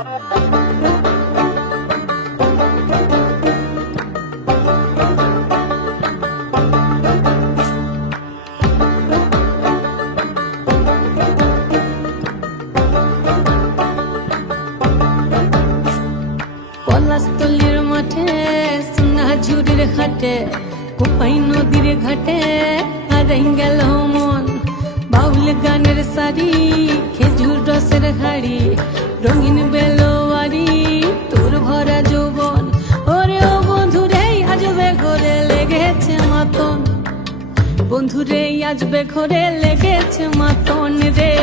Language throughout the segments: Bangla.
পলাশতলির মাঠে সোনাঝুরির ঘাটে কোপাই নদীর ঘাটে হারাই গেল মন। বাউল গানের শাড়ি খেজুর রসের হাড়ি রঙিন বেলোয়ারি তোর ভরা যৌবন। ওরে ও বন্ধুরে আজবে ঘরে লেগেছে মাতন, বন্ধুরে আজবে ঘরে লেগেছে মাতন রে,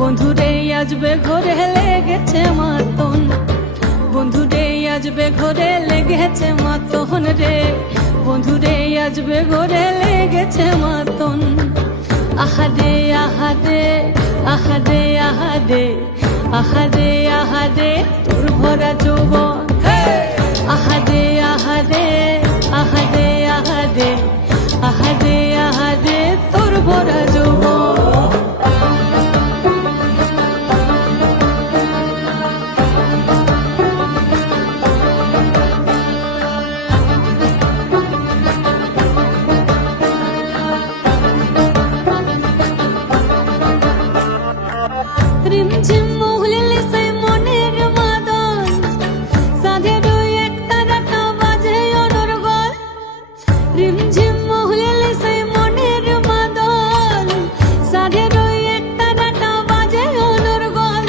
বন্ধুরে আজবে ঘরে লেগেছে মাতন, বন্ধুরে আজবে ঘরে লেগেছে মাতন রে, বন্ধুরে আজবে ঘরে লেগেছে মাতন। আহারে আহারে আহারে আহারে আহারে আহারে তোর ভরা যৌবন। আহারে আহারে আহারে আহারে আহারে আহারে তোর ভরা যৌবন। রিমঝিম মহুলে সে মনের মাদন, সাধের এক তারাটা বাজে অনর্গল। রিমঝিম মহুলে সে মনের মাদন, সাধের এক তারাটা বাজে অনর্গল।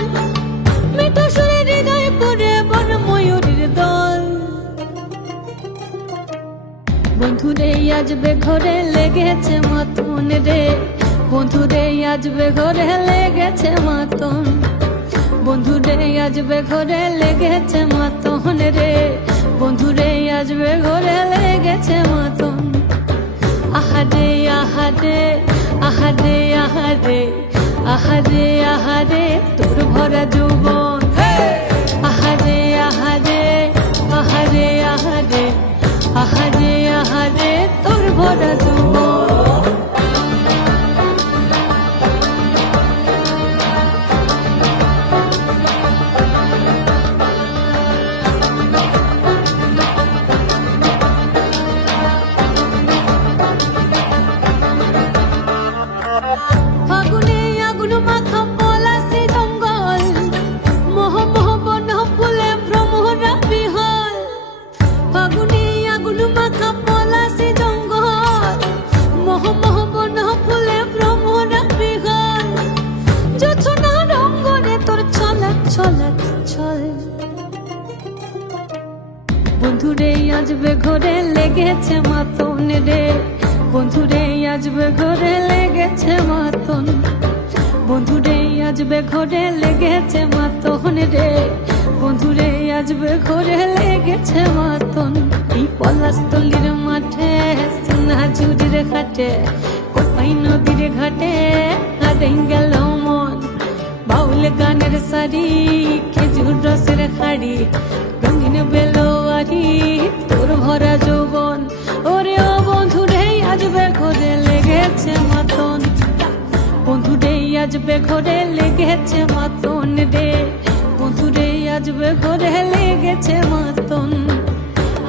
মিঠু সুরে হৃদয় পুরে বন ময়ূরের দল। বন্ধুরে আজবে ঘরে লেগেছে মাতন রে, বন্ধুরে আজবে ঘরে লেগেছে মাতন, বন্ধুরে আজবে ঘরে লেগেছে মাতন রে, বন্ধুরে আজবে ঘরে লেগেছে মাতন। আহারে আহারে আহারে আহারে আহারে আহারে তোর ভরা যৌবন। আহারে আহারে আহারে আহারে আহারে আহারে তোর ভরা যৌবন। ফাগুনে আগুন মাখা পলাশি জঙ্গল, মোহ মোহ বন ফুলে ভ্রমরা বিহল। ফাগুনে আগুন মাখা পলাশি জঙ্গল, মোহ মোহ বন ফুলে ভ্রমরা বিহল। জোছনা রঙ্গনে তোর ছলক ছলক ছল। বন্ধুরে আজবে ঘরে লেগেছে মাতন রে, বন্ধুরে আজবে ঘরে লেগেছে মাতন, বন্ধুরে আজবে ঘরে লেগেছে মাতন রে, বন্ধুরে আজবে ঘরে লেগেছে মাতন। এই পলাশতলির মাঠে সোনাঝুরির ঘাটে কোপাই নদীর ঘাটে হারাই গেল মন। বাউল গানের শাড়ি খেজুর রসের হাড়ি রঙিন বেলোয়ারি তোর ভরা যৌবন। ওরে ও বন্ধুরে আজবে ঘরে লেগেছে মাতন, বন্ধুরে আজবে ঘরে লেগেছে মাতন রে, বন্ধুরে আজবে ঘরে লেগেছে মাতন।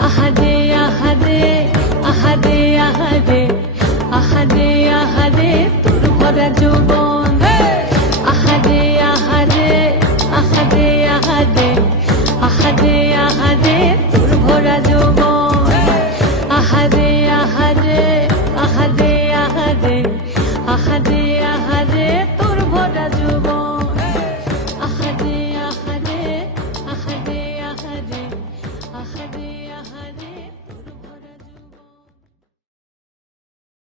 আহারে আহারে আহারে আহারে আহারে আহারে তোর ভরা যৌবন।